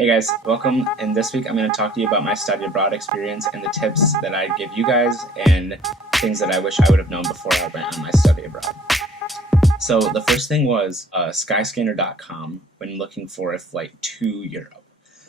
Hey guys, welcome. And this week I'm going to talk to you about my study abroad experience and the tips that I'd give you guys and things that I wish I would have known before I went on my study abroad. So the first thing was skyscanner.com when looking for a flight to Europe.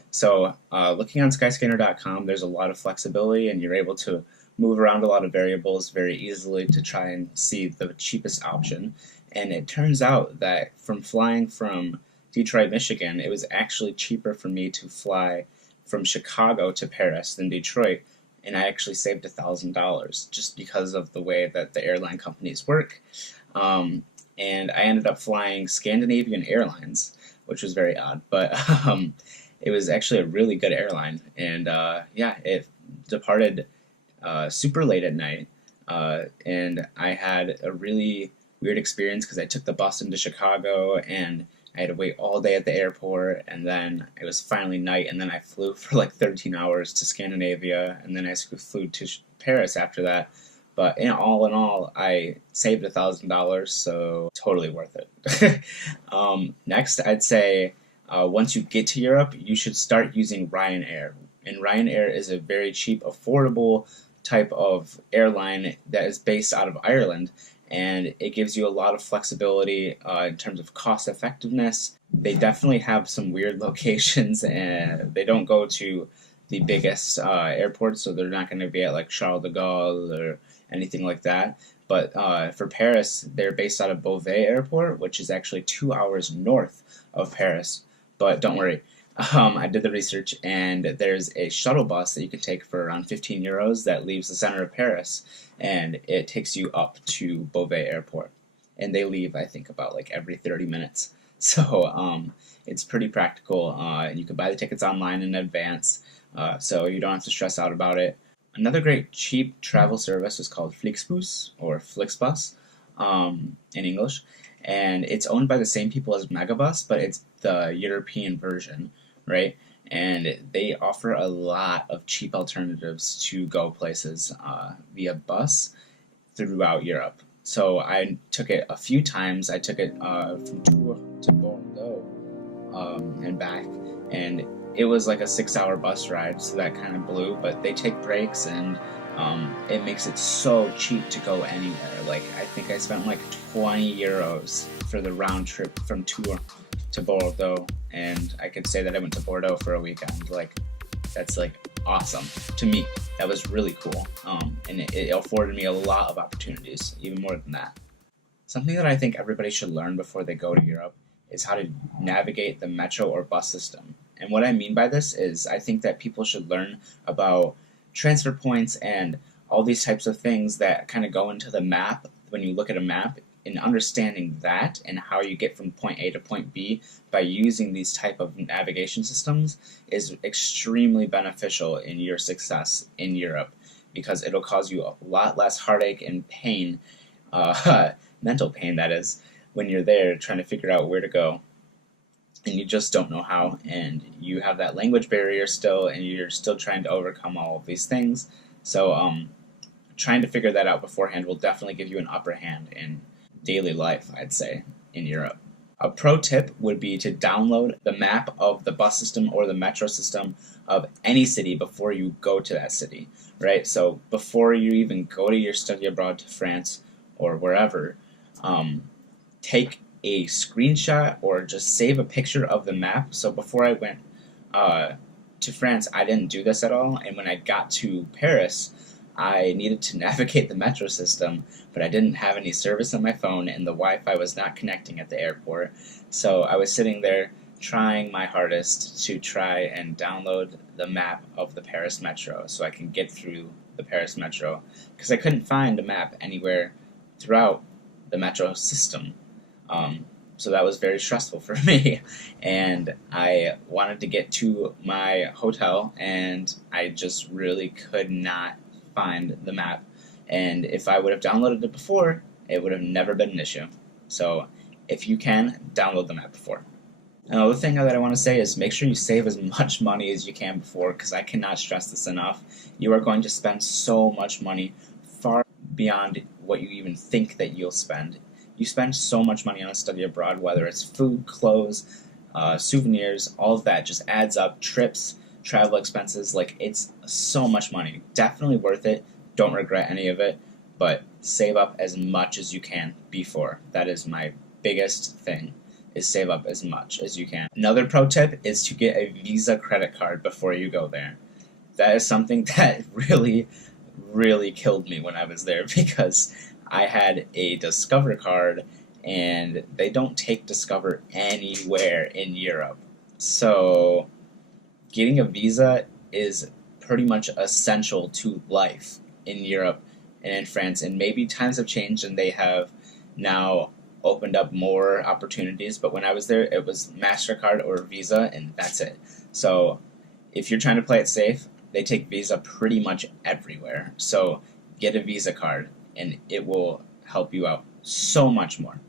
So looking on skyscanner.com, there's a lot of flexibility and you're able to move around a lot of variables very easily to try and see the cheapest option. And it turns out that from flying from Detroit, Michigan, it was actually cheaper for me to fly from Chicago to Paris than Detroit, and I actually saved $1,000 just because of the way that the airline companies work. And I ended up flying Scandinavian Airlines, which was very odd, but it was actually a really good airline, and yeah, it departed super late at night, and I had a really weird experience because I took the bus into Chicago and I had to wait all day at the airport, and then it was finally night, and then I flew for like 13 hours to Scandinavia, and then I flew to Paris after that. But in all, I saved $1,000, so totally worth it. Next, I'd say once you get to Europe, you should start using Ryanair. And Ryanair is a very cheap, affordable type of airline that is based out of Ireland, and it gives you a lot of flexibility in terms of cost effectiveness. They definitely have some weird locations, and they don't go to the biggest airports, so they're not going to be at like Charles de Gaulle or anything like that. But for Paris, they're based out of Beauvais Airport, which is actually 2 hours north of Paris. But don't worry, I did the research, and there's a shuttle bus that you can take for around 15 euros that leaves the center of Paris, and it takes you up to Beauvais Airport. And they leave, I think, about like every 30 minutes. So it's pretty practical, and you can buy the tickets online in advance, so you don't have to stress out about it. Another great cheap travel service is called Flixbus, or Flixbus in English, and it's owned by the same people as Megabus, but it's the European version, right? And they offer a lot of cheap alternatives to go places via bus throughout Europe. So I took it a few times. I took it from Tours to Bordeaux and back, and it was like a 6-hour bus ride, so that kind of blew. But they take breaks, and it makes it so cheap to go anywhere. Like I think I spent like 20 euros for the round trip from Tours to Bordeaux, and I could say that I went to Bordeaux for a weekend. Like that's like awesome to me. That was really cool, and it afforded me a lot of opportunities, even more than that. Something that I think everybody should learn before they go to Europe is how to navigate the metro or bus system. And what I mean by this is I think that people should learn about transfer points and all these types of things that kind of go into the map when you look at a map, and understanding that and how you get from point A to point B by using these type of navigation systems is extremely beneficial in your success in Europe, because it'll cause you a lot less heartache and pain, mental pain that is, when you're there trying to figure out where to go and you just don't know how, and you have that language barrier still, and you're still trying to overcome all of these things. So trying to figure that out beforehand will definitely give you an upper hand in daily life, I'd say, in Europe. A pro tip would be to download the map of the bus system or the metro system of any city before you go to that city, right? So before you even go to your study abroad to France or wherever, take a screenshot or just save a picture of the map. So before I went to France, I didn't do this at all, and when I got to Paris, I needed to navigate the metro system, but I didn't have any service on my phone, and the Wi-Fi was not connecting at the airport. So I was sitting there trying my hardest to try and download the map of the Paris metro so I can get through the Paris metro, because I couldn't find a map anywhere throughout the metro system. So that was very stressful for me, and I wanted to get to my hotel, and I just really could not find the map. And if I would have downloaded it before, it would have never been an issue. So if you can, download the map before. Another thing that I want to say is make sure you save as much money as you can before, because I cannot stress this enough. You are going to spend so much money, far beyond what you even think that you'll spend. You spend so much money on a study abroad, whether it's food, clothes, souvenirs, all of that just adds up. Trips, travel expenses, like it's so much money. Definitely worth it. Don't regret any of it, but save up as much as you can before. That is my biggest thing, is save up as much as you can. Another pro tip is to get a Visa credit card before you go there. That is something that really killed me when I was there, because I had a Discover card and they don't take Discover anywhere in Europe. So getting a visa is pretty much essential to life in Europe and in France, and maybe times have changed and they have now opened up more opportunities, but when I was there it was MasterCard or Visa and that's it. So if you're trying to play it safe, they take Visa pretty much everywhere. So get a Visa card and it will help you out so much more.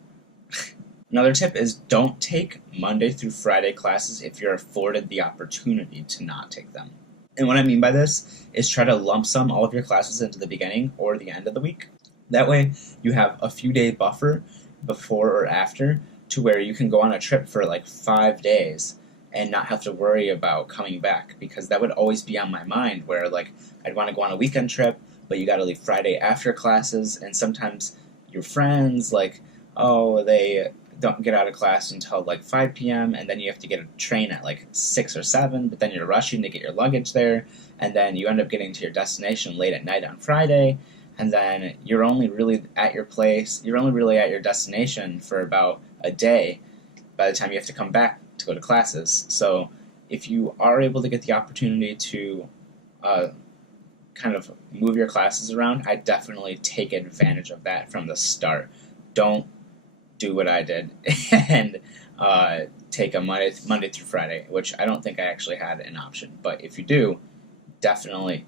Another tip is don't take Monday through Friday classes if you're afforded the opportunity to not take them. And what I mean by this is try to lump sum all of your classes into the beginning or the end of the week. That way you have a few day buffer before or after to where you can go on a trip for like 5 days and not have to worry about coming back, because that would always be on my mind where like I'd want to go on a weekend trip, but you got to leave Friday after classes, and sometimes your friends like, oh, they don't get out of class until like 5 p.m. and then you have to get a train at like 6 or 7, but then you're rushing to get your luggage there, and then you end up getting to your destination late at night on Friday, and then you're only really at your destination for about a day by the time you have to come back to go to classes. So if you are able to get the opportunity to kind of move your classes around, I definitely take advantage of that from the start. Don't do what I did and take a Monday through Friday, which I don't think I actually had an option. But if you do, definitely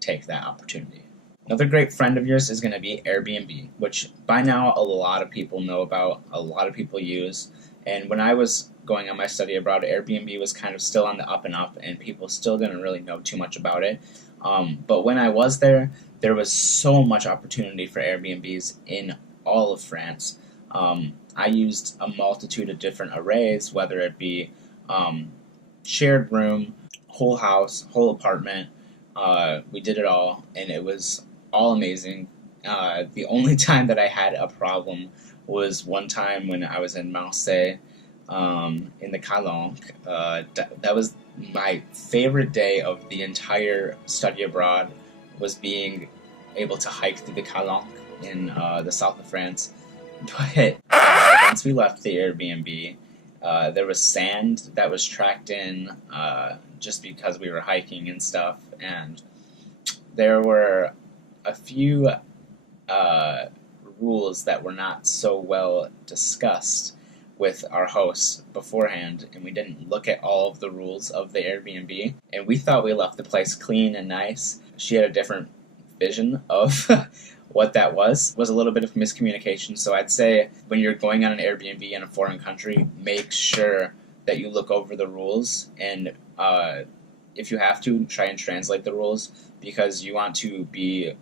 take that opportunity. Another great friend of yours is going to be Airbnb, which by now a lot of people know about, a lot of people use. And when I was going on my study abroad, Airbnb was kind of still on the up and up, and people still didn't really know too much about it. But when I was there, there was so much opportunity for Airbnbs in all of France. I used a multitude of different arrays, whether it be shared room, whole house, whole apartment. We did it all, and it was all amazing. The only time that I had a problem was one time when I was in Marseille, in the Calanque. That was my favorite day of the entire study abroad, was being able to hike through the Calanque in the south of France. But once we left the Airbnb, there was sand that was tracked in just because we were hiking and stuff, and there were a few rules that were not so well discussed with our host beforehand, and we didn't look at all of the rules of the Airbnb, and we thought we left the place clean and nice. She had a different vision of what that was a little bit of miscommunication. So I'd say when you're going on an Airbnb in a foreign country, make sure that you look over the rules, and if you have to, try and translate the rules, because you want to be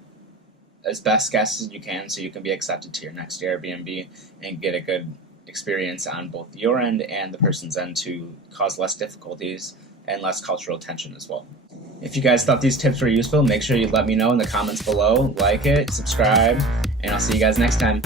as best guess as you can so you can be accepted to your next Airbnb and get a good experience on both your end and the person's end, to cause less difficulties and less cultural tension as well. If you guys thought these tips were useful, make sure you let me know in the comments below, like it, subscribe, and I'll see you guys next time.